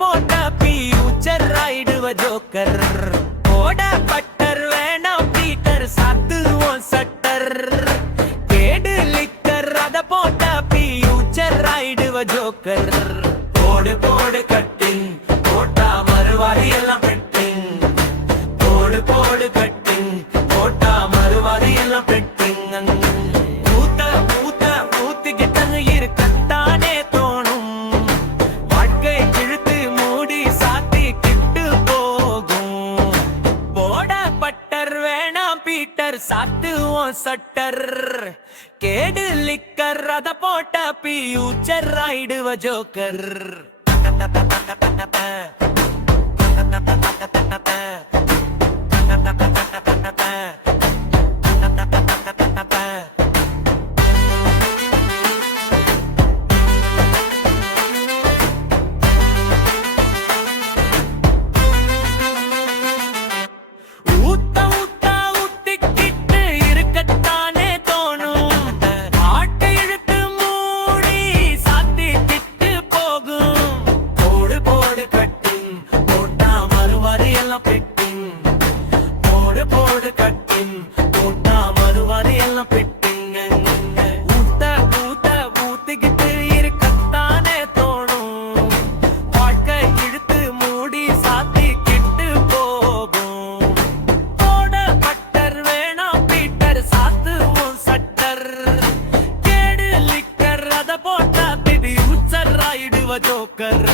போட்ட future ஆயிடுவ joker. போட butter வேணாம் பீட்டர் சாத்துவோம் சட்டர். கேடு லிக்கர் அத போட்ட ஃபியூச்சர் ஆயிடுவ ஜோக்கர். போடு போடு கட்டிங் போட்டா மறுவாரி எல்லாம் பெட்டிங். போடு போடு கட்டிங் போட்டா மறுவாரி எல்லாம் பெட்டிங். ஊத்த ஊத்த ஊத்திக்கிட்டது இருக்கத்தானே தோணும். வாழ்க்கை கிழுத்து மூடி சாத்தி கிட்டு போகும். போட பட்டர் வேணாம் பீட்டர் சாத்துவோம் சட்டர். கேடு லிக்கர் அத போட்ட ஃபியூச்சர் ஆயிடுவ ஜோக்கர். ஊத்த ஊத்த ஊத்திக்கிட்டு இருக்கத்தானே தோணும். ஆட்டை இழுத்து மூடி சாத்தி கிட்டு போகும். போடு போடு கட்டிங் போட்டா மறுவாரி எல்லாம் பெட்டிங். போடு போடு கட்டிங் போட்டா மறுவாரி எல்லாம் பெட்டிங். ஊத்த ஊத்த ஊத்திக்கிட்டு இருக்கத்தானே தோணும். வாழ்க்கை இழுத்து மூடி சாத்தி கிட்டு போகும். போட பட்டர் வேணாம் பீட்டர் சாத்துவோம் சட்டர். கேடு லிக்கர் அத போட்டா ஃபியூச்சர் ஆயிடுவ ஜோக்கர்.